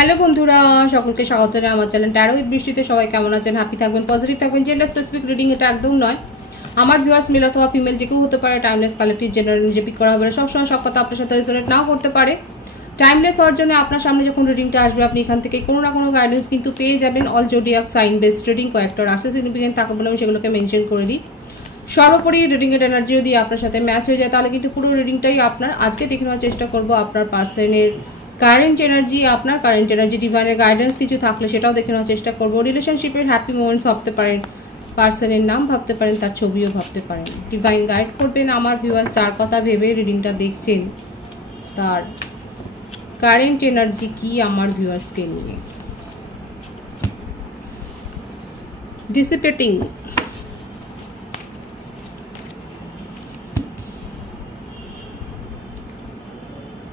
Hello বন্ধুরা, সকলকে স্বাগত জানাই আমার চ্যানেল ট্যারো উইথ বৃষ্টিতে। সবাই কেমন আছেন? হ্যাপি থাকবেন, পজিটিভ থাকবেন। জেন্ডার স্পেসিফিক রিডিং এটা একদম নয়। আমার ভিউয়ার্স মেল অথবা ফিমেল যে কেউ হতে পারে। টাইমলেস কালেকটিভ জেন্ডার নিজে পিক করা হবে না। সবসময় সব কথা আপনার সাথে রেজোনেট নাও করতে পারে। টাইমলেস হওয়ার জন্য আপনার সামনে যখন রিডিংটা আসবে আপনি এখান থেকে কোনো না কোনো গাইডেন্স কিন্তু পেয়ে যাবেন। All zodiac sign based reading, কয়েকটা রাশি সিগনিফিকেন্ট থাকে বলে আমি সেগুলোকে মেনশন করে দিই। সর্বোপরি রিডিংয়ের এনার্জি যদি আপনার সাথে ম্যাচ হয়ে যায় তাহলে কিন্তু পুরো রিডিংটাই আপনার। আজকে দেখে নেওয়ার চেষ্টা করবো আপনার পার্সনের কারেন্ট এনার্জি, আপনার কারেন্ট এনার্জি, ডিভাইনের গাইডেন্স কিছু থাকলে সেটাও দেখে নেওয়ার চেষ্টা করবো। রিলেশনশিপের হ্যাপি মোমেন্টস ভাবতে পারেন, পার্সনের নাম ভাবতে পারেন, তার ছবিও ভাবতে পারেন। ডিভাইন গাইড করবেন আমার ভিউয়ার্স যার কথা ভেবে রিডিংটা দেখছেন তার কারেন্ট এনার্জি কি আমার ভিউয়ার্সকে নিয়ে। ডিসিপেটিং,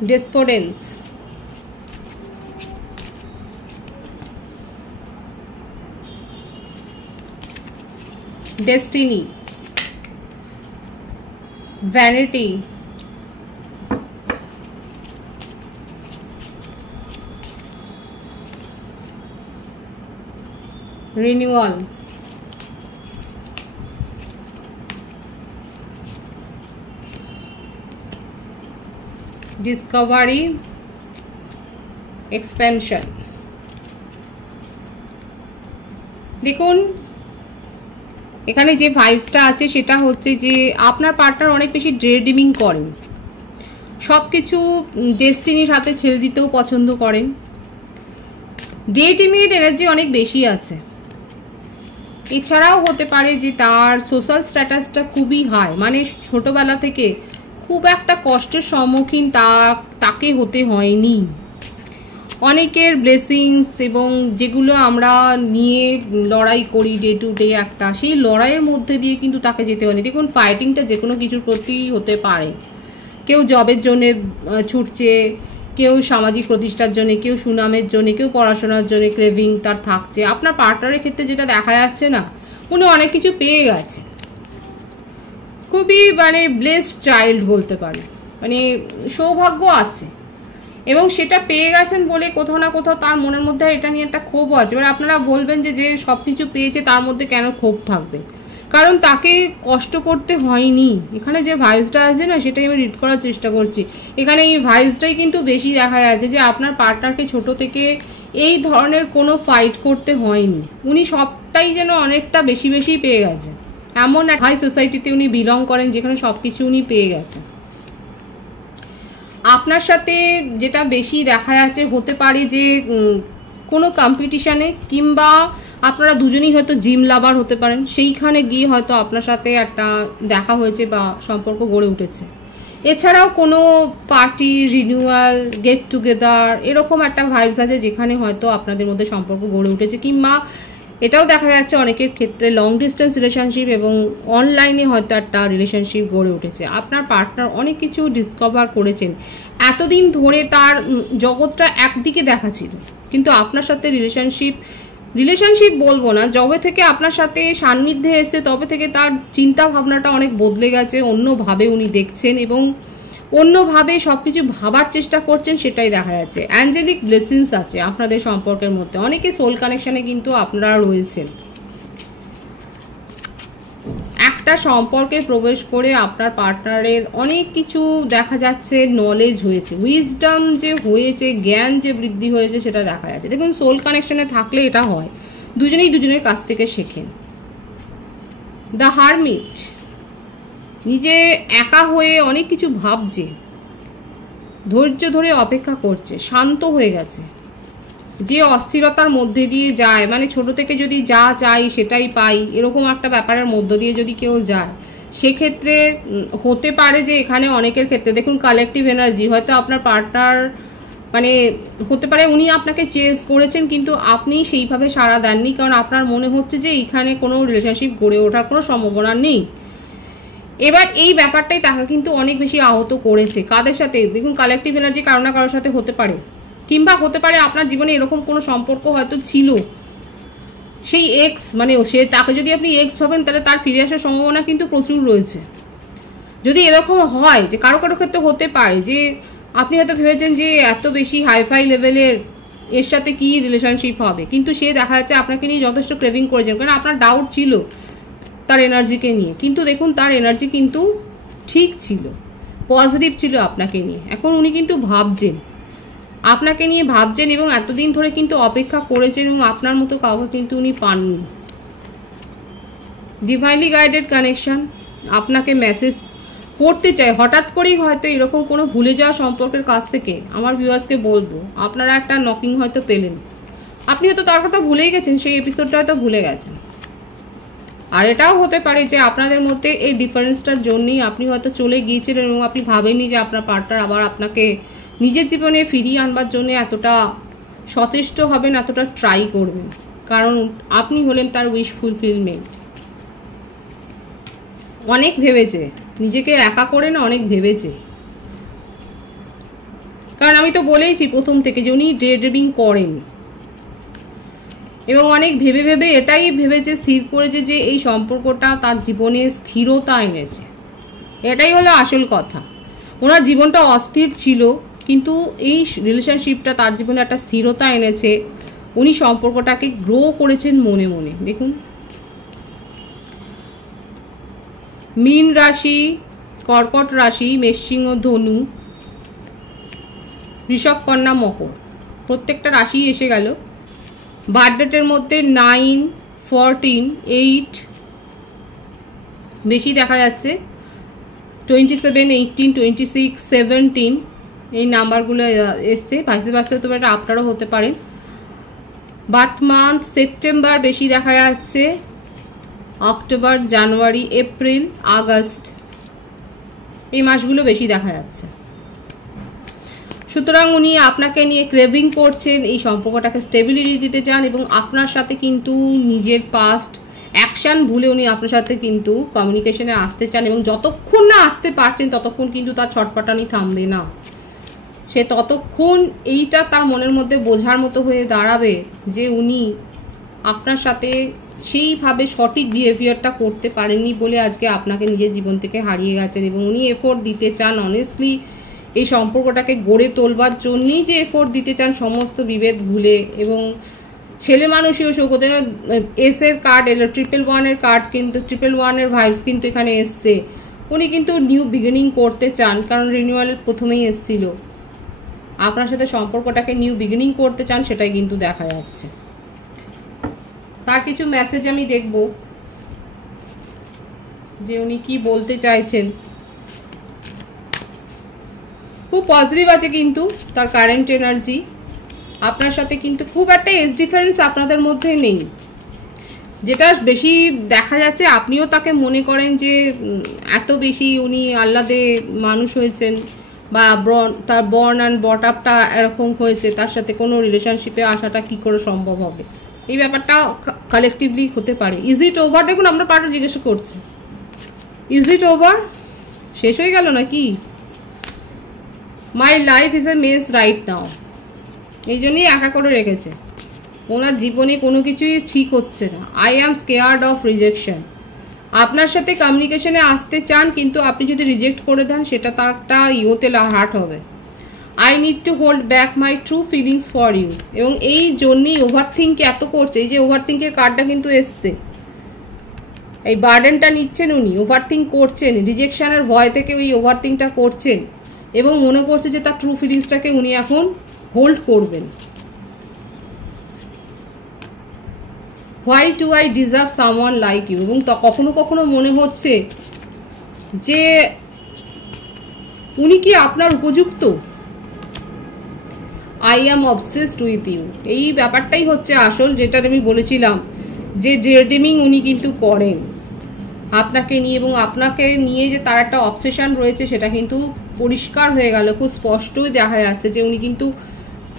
ডেসপোডেন্স, destiny, vanity, renewal, discovery, expansion। দেখুন এখানে যে ভাইবসটা আছে সেটা হচ্ছে যে আপনার পার্টনার অনেক বেশি ড্রেডিমিং করেন, সব কিছু ডেস্টিনির হাতে ছেড়ে দিতেও পছন্দ করেন। ডেটিমিংয়ের এনার্জি অনেক বেশি আছে। এছাড়াও হতে পারে যে তার সোশ্যাল স্ট্যাটাসটা খুবই হাই, মানে ছোটবেলা থেকে খুব একটা কষ্টের সম্মুখীন তাকে হতে হয়নি। অনেকের ব্লেসিংস এবং যেগুলো আমরা নিয়ে লড়াই করি ডে টু ডে একটা, সেই লড়াইয়ের মধ্যে দিয়ে কিন্তু তাকে যেতে হয়নি। দেখুন ফাইটিংটা যে কোনো কিছুর প্রতি হতে পারে। কেউ জবের জন্যে ছুটছে, কেউ সামাজিক প্রতিষ্ঠার জন্য, কেউ সুনামের জন্য, কেউ পড়াশোনার জন্য ক্রেভিং তার থাকছে। আপনার পার্টনারের ক্ষেত্রে যেটা দেখা যাচ্ছে না, উনি অনেক কিছু পেয়ে গেছে। খুবই মানে ব্লেসড চাইল্ড বলতে পারে, মানে সৌভাগ্য আছে এবং সেটা পেয়ে গেছেন বলে কোথাও না কোথাও তার মনের মধ্যে এটা নিয়ে একটা ক্ষোভও আছে। এবার আপনারা বলবেন যে সব কিছু পেয়েছে তার মধ্যে কেন ক্ষোভ থাকবে, কারণ তাকে কষ্ট করতে হয়নি। এখানে যে ভাইবসটা আছে না সেটাই আমি রিড করার চেষ্টা করছি। এখানে এই ভাইবসটাই কিন্তু বেশি দেখা যাচ্ছে যে আপনার পার্টনারকে ছোট থেকে এই ধরনের কোনো ফাইট করতে হয়নি। উনি সবটাই যেন অনেকটা বেশি বেশি পেয়ে গেছে। এমন এক হাই সোসাইটিতে উনি বিলং করেন যেখানে সব কিছু উনি পেয়ে গেছে। আপনার সাথে যেটা বেশি দেখা যাচ্ছে হতে পারে যে কোনো কম্পিটিশানে, কিংবা আপনারা দুজনেই হয়তো জিম লাভার হতে পারেন, সেইখানে গিয়ে হয়তো আপনার সাথে একটা দেখা হয়েছে বা সম্পর্ক গড়ে উঠেছে। এছাড়াও কোনো পার্টি, রিনিউয়াল, গেট টুগেদার এরকম একটা ভাইবস আছে যেখানে হয়তো আপনাদের মধ্যে সম্পর্ক গড়ে উঠেছে। কিংবা এটাও দেখা যাচ্ছে অনেকের ক্ষেত্রে লং ডিস্টেন্স রিলেশনশিপ এবং অনলাইনে হয়তো একটা রিলেশনশিপ গড়ে উঠেছে। আপনার পার্টনার অনেক কিছু ডিসকভার করেছেন। এতদিন ধরে তার জগৎটা একদিকে দেখা ছিল, কিন্তু আপনার সাথে রিলেশনশিপ বলবো না, যবে থেকে আপনার সাথে সান্নিধ্যে এসছে তবে থেকে তার চিন্তা ভাবনাটা অনেক বদলে গেছে। অন্যভাবে উনি দেখছেন এবং অন্যভাবে সবকিছু ভাবার চেষ্টা করছেন, সেটাই দেখা যাচ্ছে। অ্যাঞ্জেলিক ব্লেসিংস আছে আপনাদের সম্পর্কের মধ্যে। অনেকে সোল কানেকশনে কিন্তু আপনারা রয়েছেন। একটা সম্পর্কে প্রবেশ করে আপনার পার্টনারের অনেক কিছু দেখা যাচ্ছে নলেজ হয়েছে, উইজডম যে হয়েছে, জ্ঞান যে বৃদ্ধি হয়েছে সেটা দেখা যাচ্ছে। দেখুন সোল কানেকশনে থাকলে এটা হয়, দুজনেই দুজনের কাছ থেকে শেখেন। দ্য হারমিট, নিজে একা হয়ে অনেক কিছু ভাবছে, ধৈর্য ধরে অপেক্ষা করছে, শান্ত হয়ে গেছে। যে অস্থিরতার মধ্যে দিয়ে যায়, মানে ছোট থেকে যদি যা চাই সেটাই পাই এরকম একটা ব্যাপারের মধ্য দিয়ে যদি কেউ যায়, সেক্ষেত্রে হতে পারে যে এখানে অনেকের ক্ষেত্রে দেখুন কালেকটিভ এনার্জি, হয়তো আপনার পার্টনার মানে হতে পারে উনি আপনাকে চেস করেছেন কিন্তু আপনি সেইভাবে সাড়া দেননি, কারণ আপনার মনে হচ্ছে যে এইখানে কোনো রিলেশনশিপ গড়ে ওঠার কোনো সম্ভাবনা নেই। এবার এই ব্যাপারটাই তাকে কিন্তু অনেক বেশি আহত করেছে। কাদের সাথে? দেখুন কালেকটিভ এনার্জি কারো না কারোর সাথে হতে পারে, কিংবা হতে পারে আপনার জীবনে এরকম কোনো সম্পর্ক হয়তো ছিল, সেই এক্স মানে সে তাকে যদি আপনি এক্স ভাবেন তাহলে তার ফিরে আসার সম্ভাবনা কিন্তু প্রচুর রয়েছে। যদি এরকম হয় যে কারো কারো ক্ষেত্রে হতে পারে যে আপনি হয়তো ভেবেছেন যে এত বেশি হাইফাই লেভেলের এর সাথে কি রিলেশনশিপ হবে, কিন্তু সে দেখা যাচ্ছে আপনাকে নিয়ে যথেষ্ট ক্রেভিং করেছেন, কারণ আপনার ডাউট ছিল তার এনার্জিকে নিয়ে, কিন্তু দেখুন তার এনার্জি কিন্তু ঠিক ছিল, পজিটিভ ছিল আপনাকে নিয়ে। এখন উনি কিন্তু ভাবছেন, আপনাকে নিয়ে ভাবছেন, এবং এতদিন ধরে কিন্তু অপেক্ষা করেছেন, এবং আপনার মতো কাউকে কিন্তু উনি পাননি। ডিভাইনলি গাইডেড কানেকশন আপনাকে মেসেজ করতে চাই, হঠাৎ করেই হয়তো এরকম কোনো ভুলে যাওয়া সম্পর্কের কাছ থেকে আমার ভিউয়ার্সকে বলবো, আপনারা একটা নকিং হয়তো পেলেন, আপনি হয়তো তার কথা ভুলেই গেছেন, সেই এপিসোডটা হয়তো ভুলে গেছেন। আর এটাও হতে পারে যে আপনাদের মধ্যে এই ডিফারেন্সটার জন্যই আপনি হয়তো চলে গিয়েছিলেন, এবং আপনি ভাবেননি যে আপনার পার্টনার আবার আপনাকে নিজের জীবনে ফিরিয়ে আনবার জন্য এতটা সচেষ্ট হবেন, এতটা ট্রাই করবেন, কারণ আপনি হলেন তার উইশ ফুলফিলমেন্ট। অনেক ভেবেছে, নিজেকে একা করে না অনেক ভেবেছে, কারণ আমি তো বলেইছি প্রথম থেকে যে উনি ডে ড্রিমিং করেন, এবং অনেক ভেবে ভেবে এটাই ভেবেছে, স্থির করেছে যে এই সম্পর্কটা তার জীবনে স্থিরতা এনেছে। এটাই হলো আসল কথা। ওনার জীবনটা অস্থির ছিল, কিন্তু এই রিলেশনশিপটা তার জীবনে একটা স্থিরতা এনেছে। উনি সম্পর্কটাকে গ্রো করেছেন মনে মনে। দেখুন, মীন রাশি, কর্কট রাশি, মেষসিংহ, ধনু, বৃষভ, কন্যা, মকর, প্রত্যেকটা রাশি এসে গেল। বার্থডেটের মধ্যে 9, 14, 8 বেশি দেখা যাচ্ছে, 27, 18, 26, 17 এই নাম্বারগুলো এসছে। ভাইসে ভাইসে তো এটা আপনারও হতে পারেন। বার্থ মান্থ সেপ্টেম্বর বেশি দেখা যাচ্ছে, অক্টোবর, জানুয়ারি, এপ্রিল, আগস্ট এই মাসগুলো বেশি দেখা যাচ্ছে। সুতরাং উনি আপনাকে নিয়ে ক্রেভিং করছেন, এই সম্পর্কটাকে স্টেবিলিটি দিতে চান, এবং আপনার সাথে কিন্তু নিজের পাস্ট অ্যাকশন ভুলে উনি আপনার সাথে কিন্তু কমিউনিকেশনে আসতে চান, এবং যতক্ষণ না আসতে পারছেন ততক্ষণ কিন্তু তার ছটপটানি থামবে না। সে ততক্ষণ এইটা তার মনের মধ্যে বোঝার মতো হয়ে দাঁড়াবে যে উনি আপনার সাথে সেইভাবে সঠিক বিহেভিয়ারটা করতে পারেননি বলে আজকে আপনাকে নিজের জীবন থেকে হারিয়ে গেছেন, এবং উনি এফোর্ট দিতে চান অনেস্টলি এই সম্পর্কটাকে গড়ে তোলবার জন্যই, যে এফোর্ট দিতে চান সমস্ত বিভেদ ভুলে। এবং ছেলে মানুষীয় সৌগতের এসের কার্ড এলো, 111-এর কার্ড, কিন্তু 111-এর ভাইবস কিন্তু এখানে এসছে। উনি কিন্তু নিউ বিগিনিং করতে চান, কারণ রিনিউয়াল প্রথমেই এসছিল। আপনার সাথে সম্পর্কটাকে নিউ বিগিনিং করতে চান, সেটাই কিন্তু দেখা যাচ্ছে। তার কিছু মেসেজ আমি দেখব যে উনি কি বলতে চাইছেন। খুব পজিটিভ আছে কিন্তু তার কারেন্ট এনার্জি। আপনার সাথে কিন্তু খুব একটা এজ ডিফারেন্স আপনাদের মধ্যে নেই, যেটা বেশি দেখা যাচ্ছে। আপনিও তাকে মনে করেন যে এত বেশি উনি আহ্লাদে মানুষ হয়েছেন, বা তার বর্ন অ্যান্ড বট আপটা এরকম হয়েছে, তার সাথে কোনো রিলেশনশিপে আসাটা কি করে সম্ভব হবে, এই ব্যাপারটা কালেকটিভলি হতে পারে। Is it over? দেখুন, আমরা পার্টনার জিজ্ঞাসা করছি, ইজ ইট ওভার? শেষ হয়ে গেল নাকি? My life is a mace right now, এই জন্যই একা করে রেখেছে। ওনার জীবনে কোনো কিছুই ঠিক হচ্ছে না। I am scared of rejection. আপনার সাথে কমিউনিকেশনে আসতে চান, কিন্তু আপনি যদি রিজেক্ট করে দেন সেটা তার একটা ইয়োতে হার্ট হবে। I need to hold back my true feelings for you, এবং এই জন্যই ওভার থিঙ্ক এত করছে। এই যে ওভার থিঙ্কের কার্ডটা কিন্তু এসছে, এই বার্ডেনটা নিচ্ছেন উনি, ওভার থিঙ্ক করছেন, রিজেকশনের ভয় থেকে ওই ওভার থিঙ্কটা করছেন, এবং মনে করছে যে তার ট্রু ফিলিংসটাকে উনি এখন হোল্ড করবেন। Why do I deserve someone like you, এবং কখনো কখনো মনে হচ্ছে যে উনি কি আপনার উপযুক্ত। I am obsessed with you, এই ব্যাপারটাই হচ্ছে আসল, যেটা আমি বলেছিলাম যে ডেড্রিমিং উনি কিন্তু করেন আপনাকে নিয়ে, এবং আপনাকে নিয়ে যে তার একটা অবসেশন রয়েছে সেটা কিন্তু পরিষ্কার হয়ে গেল, খুব স্পষ্টই দেখা যাচ্ছে যে উনি কিন্তু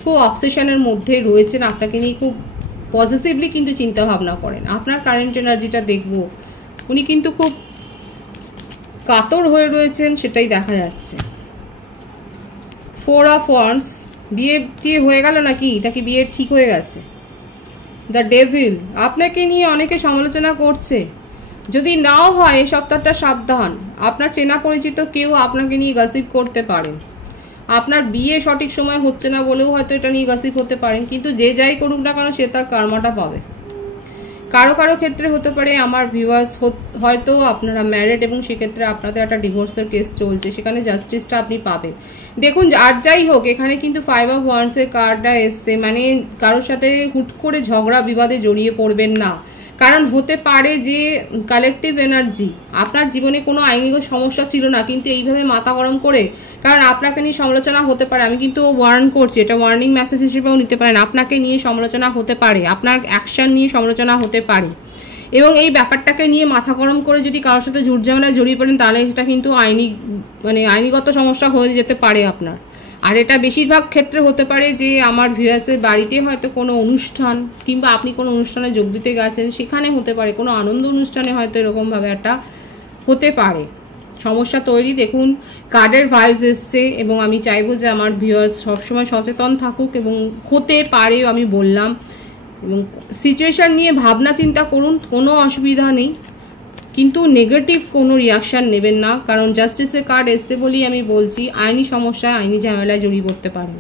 খুব অবসেশনের মধ্যে রয়েছেন, আপনাকে নিয়ে খুব পজিটিভলি কিন্তু চিন্তা ভাবনা করেন। আপনার কারেন্ট এনার্জিটা দেখব, উনি কিন্তু খুব কাতর হয়ে রয়েছেন, সেটাই দেখা যাচ্ছে। 4 অফ ওয়ান্ডস, বিয়ে টিয়ে হয়ে গেল নাকি, নাকি বিয়ে ঠিক হয়ে গেছে? দ্য ডেভিল, আপনাকে নিয়ে অনেকে সমালোচনা করছে, যদি নাও হয় এই সপ্তাহটা সাবধান, আপনার চেনা পরিচিত কেউ আপনাকে নিয়ে গসিপ করতে পারেন। আপনার বিয়ে সঠিক সময় হচ্ছে না বলেও হয়তো এটা নিয়ে গসিপ হতে পারেন, কিন্তু যে যাই করুক না কেন সে তার কর্মটা পাবে। কারো কারো ক্ষেত্রে হতে পারে আমার ভিউয়ার্স হয়তো আপনারা ম্যারিড এবং সেক্ষেত্রে আপনাদের একটা ডিভোর্সের কেস চলছে, সেখানে জাস্টিসটা আপনি পাবেন। দেখুন আর যাই হোক এখানে কিন্তু 5 of Wands এর কার্ডটা এসছে, মানে কারোর সাথে হুট করে ঝগড়া বিবাদে জড়িয়ে পড়বেন না, কারণ হতে পারে যে কালেকটিভ এনার্জি আপনার জীবনে কোনো আইনিগত সমস্যা ছিল না, কিন্তু এইভাবে মাথা গরম করে, কারণ আপনাকে নিয়ে সমালোচনা হতে পারে, আমি কিন্তু ওয়ার্ন করছি, এটা ওয়ার্নিং মেসেজ হিসেবেও নিতে পারেন, আপনাকে নিয়ে সমালোচনা হতে পারে, আপনার অ্যাকশন নিয়ে সমালোচনা হতে পারে, এবং এই ব্যাপারটাকে নিয়ে মাথা গরম করে যদি কারোর সাথে ঝুটঝামেলায় জড়িয়ে পড়েন তাহলে এটা কিন্তু আইনিগত সমস্যা হয়ে যেতে পারে আপনার। আর এটা বেশিরভাগ ক্ষেত্রে হতে পারে যে আমার ভিউয়ার্সের বাড়িতে হয়তো কোনো অনুষ্ঠান, কিংবা আপনি কোনো অনুষ্ঠানে যোগ দিতে গেছেন, সেখানে হতে পারে কোনো আনন্দ অনুষ্ঠানে হয়তো এরকমভাবে একটা হতে পারে সমস্যা তৈরি। দেখুন কার্ডের ভাইবস এসছে, এবং আমি চাইবো যে আমার ভিউয়ার্স সবসময় সচেতন থাকুক, এবং হতে পারে আমি বললাম, এবং সিচুয়েশান নিয়ে ভাবনা চিন্তা করুন, কোনো অসুবিধা নেই, কিন্তু নেগেটিভ কোনো রিয়াকশান নেবেন না, কারণ জাস্টিসের কার্ড এসছে বলেই আমি বলছি আইনি সমস্যায় আইনি ঝামেলায় জড়িয়ে পড়তে পারেন।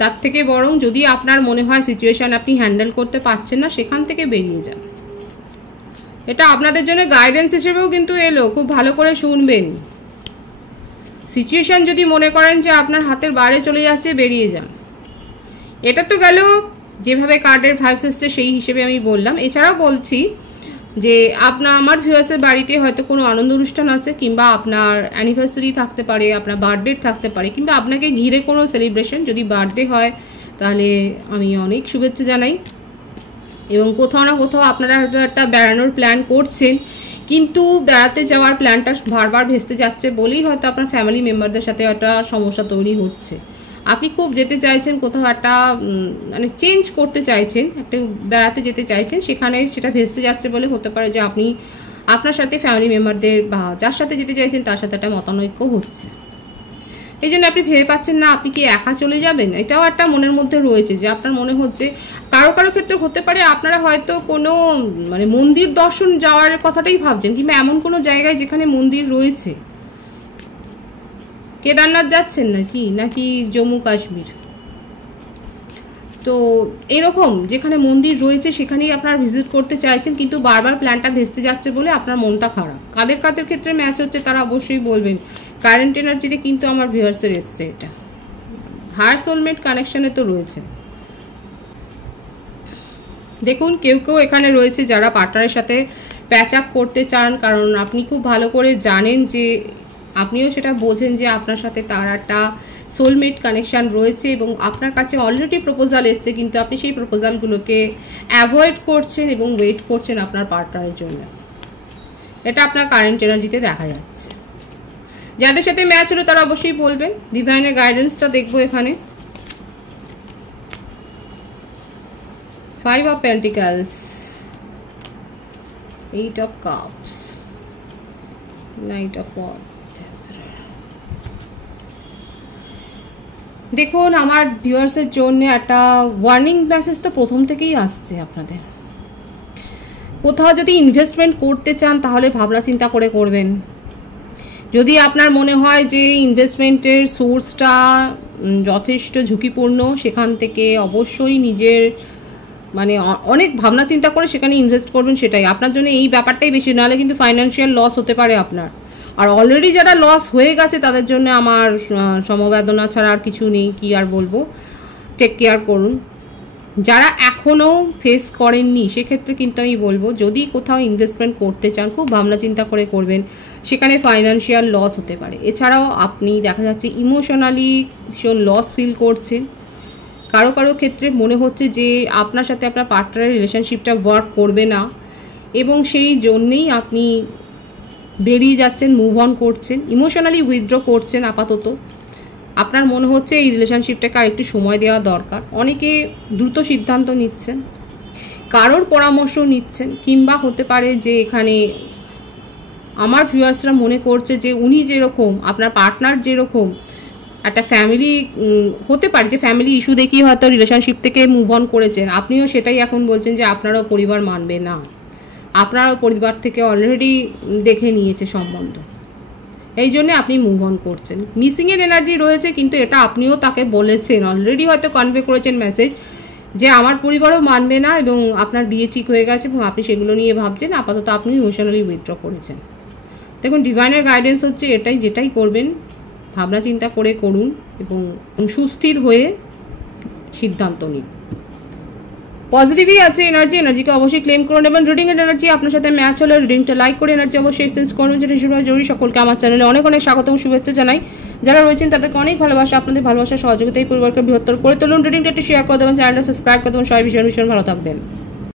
তার থেকে বরং যদি আপনার মনে হয় সিচুয়েশান আপনি হ্যান্ডেল করতে পারছেন না, সেখান থেকে বেরিয়ে যান। এটা আপনাদের জন্য গাইডেন্স হিসেবেও কিন্তু এলো, খুব ভালো করে শুনবেন। সিচুয়েশান যদি মনে করেন যে আপনার হাতের বাইরে চলে যাচ্ছে, বেরিয়ে যান। এটা তো গেল যেভাবে কার্ডের ভাইবস এসছে সেই হিসেবে আমি বললাম। এছাড়াও বলছি যে আমার ভিউয়ার্সের বাড়িতে হয়তো কোনো আনন্দ অনুষ্ঠান আছে, কিংবা আপনার অ্যানিভার্সারি থাকতে পারে, আপনার বার্থডে থাকতে পারে, কিংবা আপনাকে ঘিরে কোনো সেলিব্রেশন, যদি বার্থডে হয় তাহলে আমি অনেক শুভেচ্ছা জানাই। এবং কোথাও না কোথাও আপনারা হয়তো একটা বেড়ানোর প্ল্যান করছেন, কিন্তু বেড়াতে যাওয়ার প্ল্যানটা বারবার ভেস্তে যাচ্ছে বলেই হয়তো আপনার ফ্যামিলি মেম্বারদের সাথে একটা সমস্যা তৈরি হচ্ছে। আপনি খুব যেতে চাইছেন কোথাও একটা, মানে চেঞ্জ করতে চাইছেন, একটু বেড়াতে যেতে চাইছেন, সেখানে সেটা ভেস্তে যাচ্ছে বলে হতে পারে যে আপনি আপনার সাথে ফ্যামিলি মেম্বারদের বা যার সাথে যেতে চাইছেন তার সাথে একটা মতানৈক্য হচ্ছে। এই জন্য আপনি ভেবে পাচ্ছেন না আপনি কি একা চলে যাবেন, এটাও একটা মনের মধ্যে রয়েছে যে আপনার মনে হচ্ছে। কারো কারো ক্ষেত্রে হতে পারে আপনারা হয়তো কোনো মন্দির দর্শন যাওয়ার কথাটাই ভাবছেন, কিংবা এমন কোনো জায়গায় যেখানে মন্দির রয়েছে, কেদারনাথ যাচ্ছেন নাকি জম্মু কাশ্মীর, তো এরকম যেখানে মন্দির রয়েছে সেখানেই আপনারা ভিজিট করতে চাইছেন, কিন্তু বারবার প্ল্যানটা ভেস্তে যাচ্ছে বলে আপনার মনটা খারাপ। কাদের ক্ষেত্রে ম্যাচ হচ্ছে তারা অবশ্যই বলবেন। কারেন্ট এনার্জিতে কিন্তু আমার ভিউয়ার্সের এসছে, এটা হায়ার সোলমেট কানেকশনে তো রয়েছে। দেখুন কেউ এখানে রয়েছে যারা পার্টনারের সাথে প্যাচ আপ করতে চান, কারণ আপনি খুব ভালো করে জানেন যে আপনিও সেটা বোঝেন যে আপনার সাথে তার একটা সোলমেট কানেকশান রয়েছে, এবং আপনার কাছে অলরেডি প্রপোজাল এসছে, কিন্তু আপনি সেই প্রপোজালগুলোকে অ্যাভয়েড করছেন এবং ওয়েট করছেন আপনার পার্টনারের জন্য। এটা আপনার কারেন্ট এনার্জিতে দেখা যাচ্ছে। যাদের সাথে ম্যাচ হলো তারা অবশ্যই বলবেন। ডিভাইনের গাইডেন্সটা দেখবো এখানে। 5 of Pentacles, 8 of Cups, Knight of Wands। দেখুন আমার ভিউয়ার্সের জন্য একটা ওয়ার্নিং মেসেজ তো প্রথম থেকেই আসছে আপনাদের। কোথাও যদি ইনভেস্টমেন্ট করতে চান তাহলে ভাবনা চিন্তা করে করবেন। যদি আপনার মনে হয় যে ইনভেস্টমেন্টের সোর্সটা যথেষ্ট ঝুঁকিপূর্ণ, সেখান থেকে অবশ্যই নিজের অনেক ভাবনা চিন্তা করে সেখানে ইনভেস্ট করবেন, সেটাই আপনার জন্য এই ব্যাপারটাই বেশি, নাহলে কিন্তু ফাইন্যান্সিয়াল লস হতে পারে আপনার। আর অলরেডি যারা লস হয়ে গেছে তাদের জন্য আমার সমবেদনা ছাড়া আর কিছু নেই, কি আর বলবো। টেক কেয়ার করুন। যারা এখনও ফেস করেননি সেক্ষেত্রে কিন্তু আমি বলবো যদি কোথাও ইনভেস্টমেন্ট করতে চান খুব ভাবনা চিন্তা করে করবেন, সেখানে ফাইন্যান্সিয়াল লস হতে পারে। এছাড়াও আপনি দেখা যাচ্ছে ইমোশনালি ভীষণ লস ফিল করছেন। কারো ক্ষেত্রে মনে হচ্ছে যে আপনার সাথে আপনার পার্টনারের রিলেশনশিপটা ওয়ার্ক করবে না, এবং সেই জন্যেই আপনি বেরিয়ে যাচ্ছেন, মুভ অন করছেন, ইমোশনালি উইথড্র করছেন। আপাতত আপনার মনে হচ্ছে এই রিলেশনশিপটাকে আর একটু সময় দেওয়া দরকার। অনেকে দ্রুত সিদ্ধান্ত নিচ্ছেন, কারোর পরামর্শ নিচ্ছেন, কিংবা হতে পারে যে এখানে আমার ভিউয়ার্সরা মনে করছে যে উনি যেরকম, আপনার পার্টনার যেরকম একটা ফ্যামিলি হতে পারে যে ফ্যামিলি ইস্যু দেখিয়ে হয়তো রিলেশনশিপ থেকে মুভ অন করেছেন, আপনিও সেটাই এখন বলছেন যে আপনারও পরিবার মানবে না, আপনারও পরিবার থেকে অলরেডি দেখে নিয়েছে সম্বন্ধ। এই জন্য আপনি মুভ অন করছেন। মিসিং এর এনার্জি রয়েছে, কিন্তু এটা আপনিও তাকে বলেছেন, অলরেডি হয়তো কনভে করেছেন মেসেজ যে আমার পরিবারও মানবে না এবং আপনার বিয়ে ঠিক হয়ে গেছে এবং আপনি সেগুলো নিয়ে ভাবছেন। আপাতত আপনি ইমোশনালি উইথড্র করেছেন। দেখুন ডিভাইনের গাইডেন্স হচ্ছে এটাই, যেটাই করবেন ভাবনা চিন্তা করে করুন এবং সুস্থির হয়ে সিদ্ধান্ত নিন। পজিটিভই আছে এনার্জি, এনার্জিকে অবশ্যই ক্লেম করুন এবং রিডিং এর এনার্জি আপনার সাথে ম্যাচ হলে রিডিংটা লাইক করে এনার্জি অবশ্যই এক্সচেঞ্জ করবেন, যেটা হিসেবে জরুরি। সকলকে আমার চ্যানেলে অনেক অনেক স্বাগত এবং শুভেচ্ছা জানাই। যারা রয়েছেন তাদেরকে অনেক ভালোবাসা, আপনাদের ভালোবাসা সহযোগিতা এই পরিবারকে বৃহত্তর করে তুলুন। রিডিংটা একটু শেয়ার করে দেবেন, চ্যানেলটা সাবস্ক্রাইব করে দেবেন। সবাই ভীষণ ভীষণ ভালো থাকবেন।